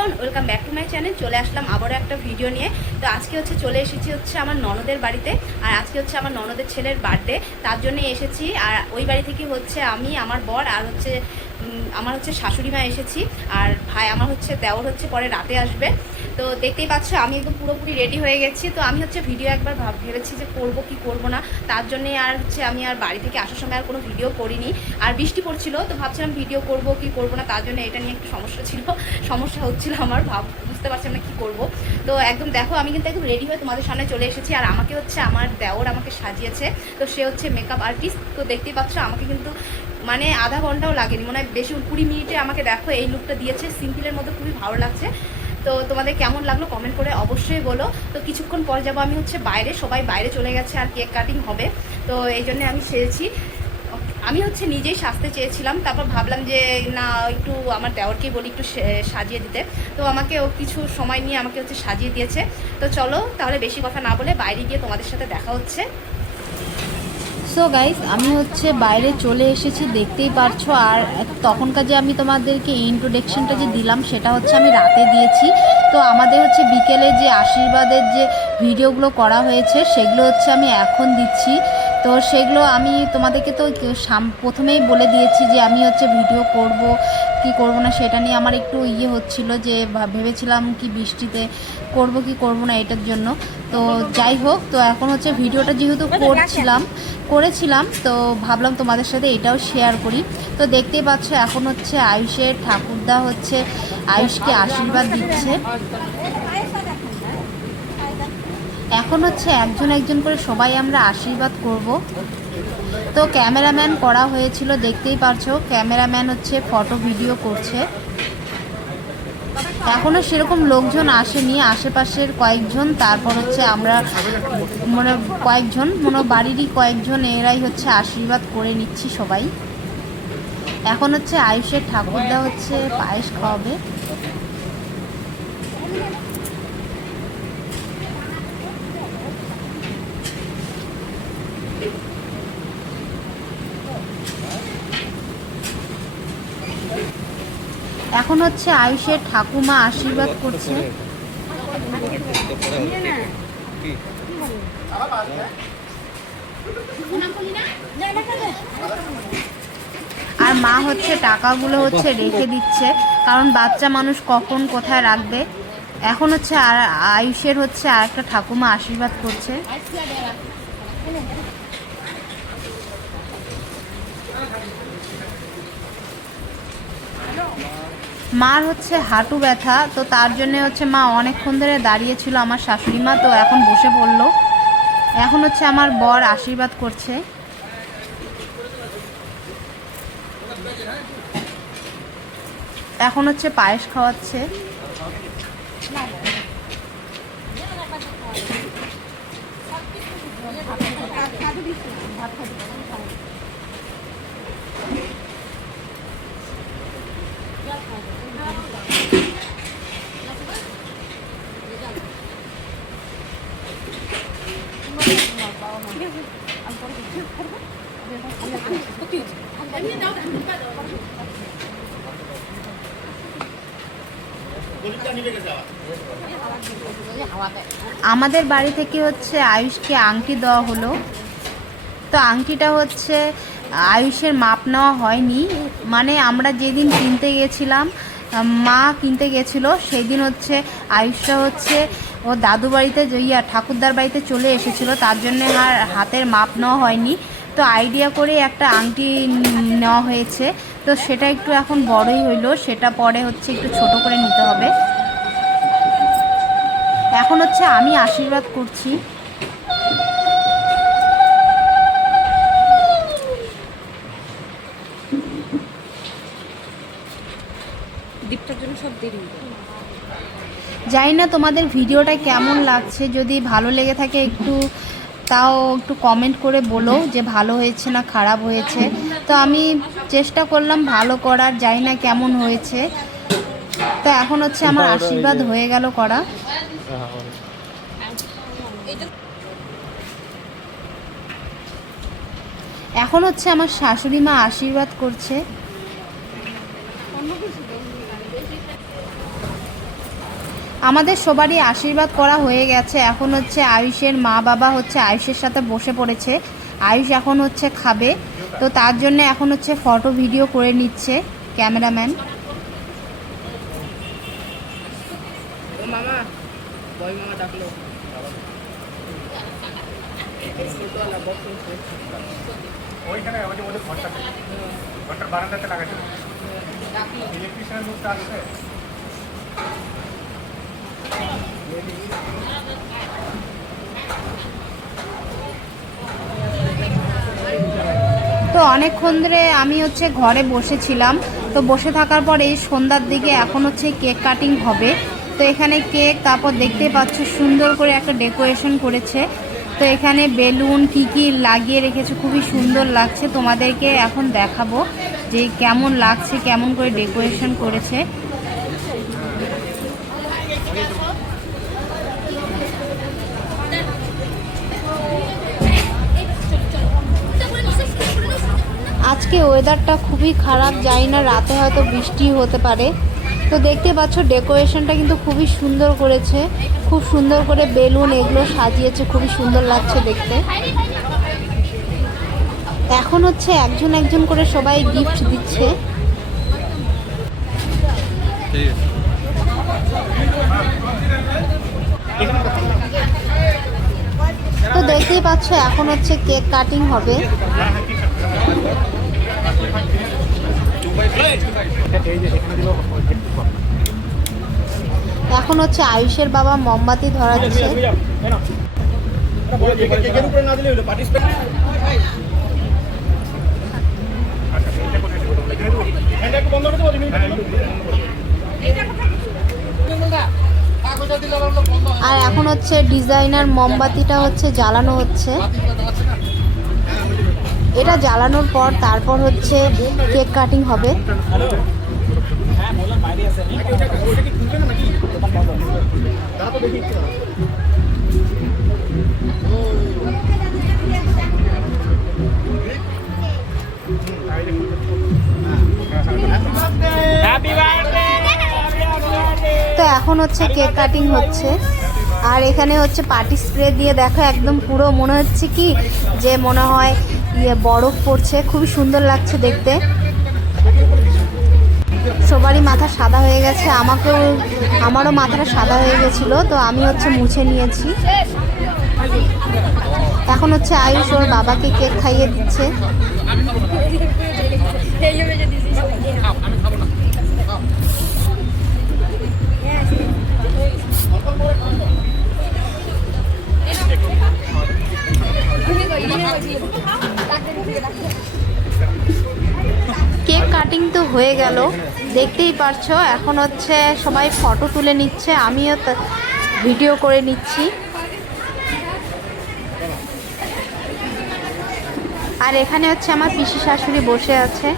Everyone welcome back to my channel চলে আসলাম আবারও একটা ভিডিও নিয়ে। তো আজকে হচ্ছে চলে এসেছি হচ্ছে আমার ননদের বাড়িতে, আর আজকে হচ্ছে আমার ননদের ছেলের বার্থডে তার জন্যই এসেছি, আর ওই বাড়ি থেকে হচ্ছে আমি, আমার বর, আর হচ্ছে আমার হচ্ছে শাশুড়ি মা এসেছি, আর ভাই আমার হচ্ছে দেওর হচ্ছে পরে রাতে আসবে। তো দেখতেই পাচ্ছ, আমি একদম পুরোপুরি রেডি হয়ে গেছি। তো আমি হচ্ছে ভিডিও একবার ভাব ভেবেছি যে করব কি করব না। তার জন্যে আর হচ্ছে আমি আর বাড়ি থেকে আসার সময় আর কোনো ভিডিও করিনি। আর বৃষ্টি পড়ছিল, তো ভাবছিলাম ভিডিও করব কি করব না, তার জন্য এটা নিয়ে একটু সমস্যা ছিল। সমস্যা হচ্ছিল আমার, ভাব বুঝতে পারছিলাম না কী করব। তো একদম দেখো, আমি কিন্তু একদম রেডি হয়ে তোমাদের সামনে চলে এসেছি। আর আমাকে হচ্ছে আমার দেওর আমাকে সাজিয়েছে। তো সে হচ্ছে মেকআপ আর্টিস্ট তো দেখতেই পাচ্ছ, আমাকে কিন্তু মানে আধা ঘন্টাও লাগেনি। মনে হয় বেশি কুড়ি মিনিটে আমাকে দেখো এই লুকটা দিয়েছে। সিম্পলের মধ্যে খুবই ভালো লাগছে। তো তোমাদের কেমন লাগল কমেন্ট করে অবশ্যই বলো। তো কিছুক্ষণ পর যাব আমি হচ্ছে বাইরে। সবাই বাইরে চলে গেছে আর কেক কাটিং হবে। তো এই জন্যে আমি সেরেছি। আমি হচ্ছে নিজেই সাজতে চেয়েছিলাম। তারপর ভাবলাম যে, না, একটু আমার দেওরকে বলি একটু সাজিয়ে দিতে। তো আমাকে ও কিছু সময় নিয়ে আমাকে হচ্ছে সাজিয়ে দিয়েছে। তো চলো, তাহলে বেশি কথা না বলে বাইরে গিয়ে তোমাদের সাথে দেখা হচ্ছে। সো গাইস আমি হচ্ছে বাইরে চলে এসেছি, দেখতেই পারছ। আর তখনকার যে আমি তোমাদেরকে ইন্ট্রোডাকশনটা যে দিলাম, সেটা হচ্ছে আমি রাতে দিয়েছি। তো আমাদের হচ্ছে বিকেলে যে আশীর্বাদের যে ভিডিওগুলো করা হয়েছে, সেগুলো হচ্ছে আমি এখন দিচ্ছি। তো সেগুলো আমি তোমাদেরকে তো সাম- প্রথমেই বলে দিয়েছি যে আমি হচ্ছে ভিডিও করব কি করব না সেটা নিয়ে আমার একটু ইয়ে হচ্ছিল যে ভেবেছিলাম কি বৃষ্টিতে করব কি করব না এটার জন্য। তো যাই হোক তো এখন হচ্ছে ভিডিওটা যেহেতু করছিলাম করেছিলাম তো ভাবলাম তোমাদের সাথে এটাও শেয়ার করি। তো দেখতেই পাচ্ছ এখন হচ্ছে আয়ুষের ঠাকুরদা হচ্ছে আয়ুষকে আশীর্বাদ দিচ্ছে। এখন হচ্ছে একজন একজন করে সবাই আমরা আশীর্বাদ করব। তো ক্যামেরাম্যান করা হয়েছিল, দেখতেই পারছ, ক্যামেরাম্যান হচ্ছে ফটো, ভিডিও করছে। এখনও সেরকম লোকজন আসেনি, আশেপাশের কয়েকজন, তারপর হচ্ছে আমরা মানে কয়েকজন, মনে বাড়িরই কয়েকজন, এরাই হচ্ছে আশীর্বাদ করে নিচ্ছি সবাই। এখন হচ্ছে আয়ুষের ঠাকুরদা হচ্ছে পায়েস খাওয়াবে। এখন হচ্ছে আয়ুষের ঠাকুমা আশীর্বাদ করছে। আর মা হচ্ছে টাকাগুলো হচ্ছে রেখে দিচ্ছে, কারণ বাচ্চা মানুষ কখন কোথায় রাখবে? এখন হচ্ছে আর আয়ুষের হচ্ছে আর একটা ঠাকুমা আশীর্বাদ করছে। মার হচ্ছে হাঁটু ব্যথা, তো তার জন্য হচ্ছে মা অনেকক্ষণ ধরে দাঁড়িয়েছিল আমার শাশুড়ি মা, তো এখন বসে পড়ল। এখন হচ্ছে আমার বর আশীর্বাদ করছে। এখন হচ্ছে পায়েস খাওয়াচ্ছে। আমাদের বাড়ি থেকে হচ্ছে আয়ুষকে আংটি দেওয়া হলো। তো আংটিটা হচ্ছে, আয়ুষের মাপ নেওয়া হয়নি। মানে আমরা যেদিন কিনতে গেছিলাম, মা কিনতে গেছিল সেই দিন হচ্ছে আয়ুষটা হচ্ছে ও দাদু বাড়িতে ইয়া ঠাকুরদার বাড়িতে চলে এসেছিল, তার জন্য আর হাতের মাপ নেওয়া হয়নি। তো আইডিয়া করে একটা আংটি নেওয়া হয়েছে। তো সেটা একটু এখন বড়ই হইল সেটা পরে হচ্ছে একটু ছোট করে নিতে হবে। এখন হচ্ছে আমি আশীর্বাদ করছি। দীপটার জন্য সব দেরি জানি না তোমাদের ভিডিওটা কেমন লাগছে যদি ভালো লেগে থাকে একটু তাও একটু কমেন্ট করে বলো যে ভালো হয়েছে না খারাপ হয়েছে। তো আমি চেষ্টা করলাম ভালো করার জানি না কেমন হয়েছে। তো এখন হচ্ছে আমার আশীর্বাদ হয়ে গেল করা। এখন হচ্ছে আমার শাশুড়ি মা আশীর্বাদ করছে। আমাদের সবারই আশীর্বাদ করা হয়ে গেছে। এখন হচ্ছে আয়ুষের মা বাবা হচ্ছে আয়ুষের সাথে বসে পড়েছে। আয়ুষ এখন হচ্ছে খাবে। তো তার জন্য এখন হচ্ছে ফটো ভিডিও করে নিচ্ছে ক্যামেরাম্যান। ওইখানে আমাদের মধ্যে ঘরটা ঘরটার বারান্দাতে লাগাতে ডাকলো। ইলেকট্রিশিয়ান লোকটা আসবে তো অনেকক্ষণ ধরে আমি হচ্ছে ঘরে বসেছিলাম। তো বসে থাকার পর এই সন্ধ্যার দিকে এখন হচ্ছে কেক কাটিং হবে। তো এখানে কেক, তারপর দেখতে পাচ্ছ সুন্দর করে একটা ডেকোরেশন করেছে। তো এখানে বেলুন কী কী লাগিয়ে রেখেছে, খুবই সুন্দর লাগছে। তোমাদেরকে এখন দেখাবো যে কেমন লাগছে, কেমন করে ডেকোরেশন করেছে। আজকে ওয়েদারটা খুবই খারাপ যাই না, রাতে হয়তো বৃষ্টি হতে পারে। তো দেখতে পাচ্ছ ডেকোরেশনটা কিন্তু খুবই সুন্দর করেছে। খুব সুন্দর করে বেলুন এগুলো সাজিয়েছে, খুবই সুন্দর লাগছে দেখতে। এখন হচ্ছে একজন একজন করে সবাই গিফট দিচ্ছে। তো দেখতেই পাচ্ছ, এখন হচ্ছে কেক কাটিং হবে। এখানে হচ্ছে আয়ুষের বাবা মোমবাতি ধরাচ্ছে দেবো তুমি আর এখন হচ্ছে ডিজাইনার মোমবাতিটা হচ্ছে জ্বালানো হচ্ছে। এটা জ্বালানোর পর তারপর হচ্ছে কেক কাটিং হবে। তো এখন হচ্ছে কেক কাটিং হচ্ছে আর এখানে হচ্ছে পার্টি স্প্রে দিয়ে দেখো একদম পুরো মনে হচ্ছে কি যে মনে হয় ইয়ে বরফ পড়ছে, খুবই সুন্দর লাগছে দেখতে। সবারই মাথা সাদা হয়ে গেছে, আমাকেও, আমারও মাথাটা সাদা হয়ে গেছিল, তো আমি হচ্ছে মুছে নিয়েছি। এখন হচ্ছে আয়ুষ ওর বাবাকে কেক খাইয়ে দিচ্ছে। কেক কাটিং তো হয়ে গেল। দেখতেই পারছ, এখন হচ্ছে সবাই ফটো তুলে নিচ্ছে, আমিও ভিডিও করে নিচ্ছি। আর এখানে হচ্ছে আমার পিসি শাশুড়ি বসে আছে।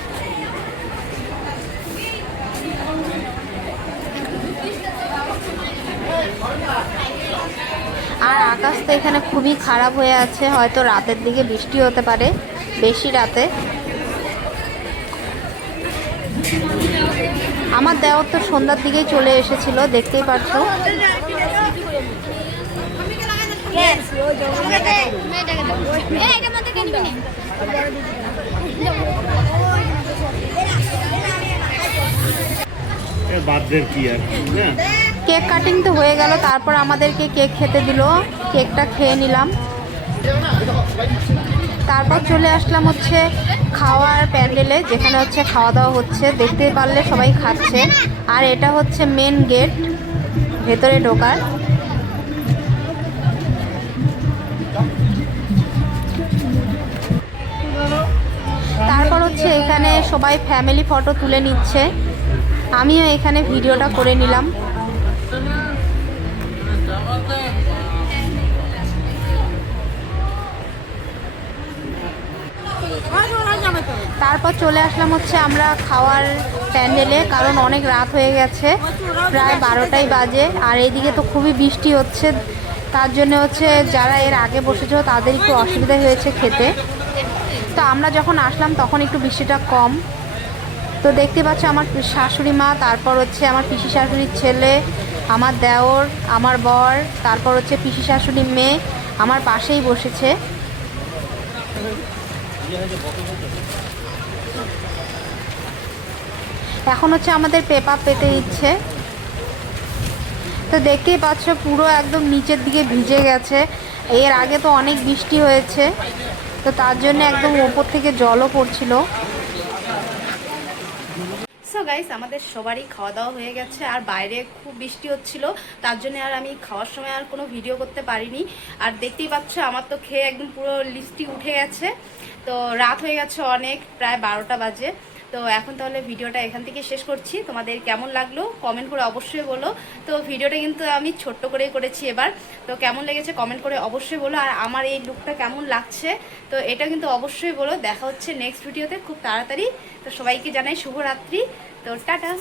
আর আকাশ তো এখানে খুবই খারাপ হয়ে আছে। হয়তো রাতের দিকে বৃষ্টি হতে পারে বেশি রাতে। আমার দেওয়ার তো সন্ধ্যার দিকেই চলে এসেছিল দেখতেই পারছ। না কেক কাটিং তো হয়ে গেল তারপর আমাদেরকে কেক খেতে দিল। কেকটা খেয়ে নিলাম। তারপর চলে আসলাম হচ্ছে খাওয়ার প্যান্ডেলে, যেখানে হচ্ছে খাওয়া দাওয়া হচ্ছে। দেখতে পারলে সবাই খাচ্ছে। আর এটা হচ্ছে মেন গেট ভেতরে ঢোকার। তারপর হচ্ছে এখানে সবাই ফ্যামিলি ফটো তুলে নিচ্ছে। আমিও এখানে ভিডিওটা করে নিলাম। তারপর চলে আসলাম হচ্ছে আমরা খাওয়ার প্যান্ডেলে, কারণ অনেক রাত হয়ে গেছে, প্রায় বারোটাই বাজে, আর এইদিকে তো খুবই বৃষ্টি হচ্ছে। তার জন্য হচ্ছে যারা এর আগে বসেছিল তাদের একটু অসুবিধা হয়েছে খেতে। তো আমরা যখন আসলাম তখন একটু বৃষ্টিটা কম। তো দেখতে পাচ্ছ আমার শাশুড়ি মা, তারপর হচ্ছে আমার পিসি শাশুড়ির ছেলে, আমার দেওর, আমার বর, তারপর হচ্ছে পিসি শাশুড়ির মেয়ে, আমার পাশেই বসেছে। এখন হচ্ছে আমাদের পেপার পেতে ইচ্ছে। তো দেখতেই পাচ্ছ, পুরো একদম নিচের দিকে ভিজে গেছে। এর আগে তো অনেক বৃষ্টি হয়েছে, তো তার জন্য একদম ওপর থেকে জলও পড়ছিল। সো গাইস আমাদের সবারই খাওয়া দাওয়া হয়ে গেছে, আর বাইরে খুব বৃষ্টি হচ্ছিল, তার জন্য আর আমি খাওয়ার সময় আর কোনো ভিডিও করতে পারিনি। আর দেখতেই পাচ্ছ, আমার তো খেয়ে একদম পুরো লিস্টি উঠে গেছে। তো রাত হয়ে গেছে অনেক, প্রায় বারোটা বাজে। তো এখন তাহলে ভিডিওটা এখান থেকে শেষ করছি। তোমাদের কেমন লাগল কমেন্ট করে অবশ্যই বলো। তো ভিডিওটা কিন্তু আমি ছোট্ট করেই করেছি এবার। তো কেমন লেগেছে কমেন্ট করে অবশ্যই বলো। আর আমার এই লুকটা কেমন লাগছে, তো এটা কিন্তু অবশ্যই বলো। দেখা হচ্ছে নেক্সট ভিডিওতে খুব তাড়াতাড়ি। তো সবাইকে জানাই শুভরাত্রি। তো টাটা।